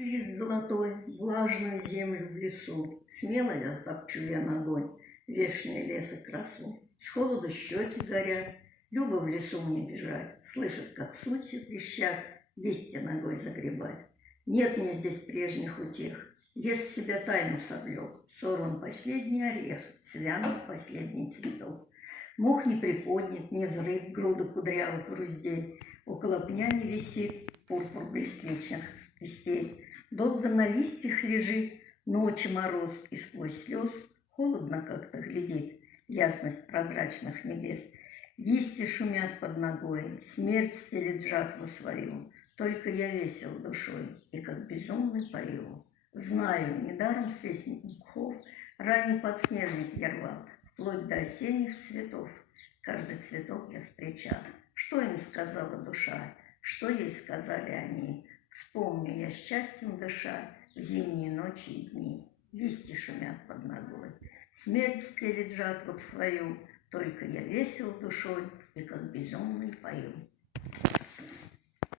Лист золотой, влажную землю в лесу, смело я топчу я ногой вешний лес и красу. С холоду щеки горят, любо в лесу мне бежать, слышит, как сучья трещат, листья ногой загребать. Нет мне здесь прежних утех, лес себя тайну соблек, сорван последний орех, свянут последний цветок. Мох не приподнят, не взрыв груды кудрявых груздей, около пня не висит пурпур блестящих листей. Долго на листьях лежит, ночи мороз, и сквозь слез холодно как-то глядит ясность прозрачных небес. Листья шумят под ногой, смерть стелит жатву свою, только я весел душой и как безумный пою. Знаю, недаром средь мхов ранний подснежник я рвал, вплоть до осенних цветов. Каждый цветок я встречал. Что им сказала душа, что ей сказали они? Вспомню я счастьем дыша в зимние ночи и дни. Листья шумят под ногой, смерть стелит жатву свою, только я весел душой и как безумный пою.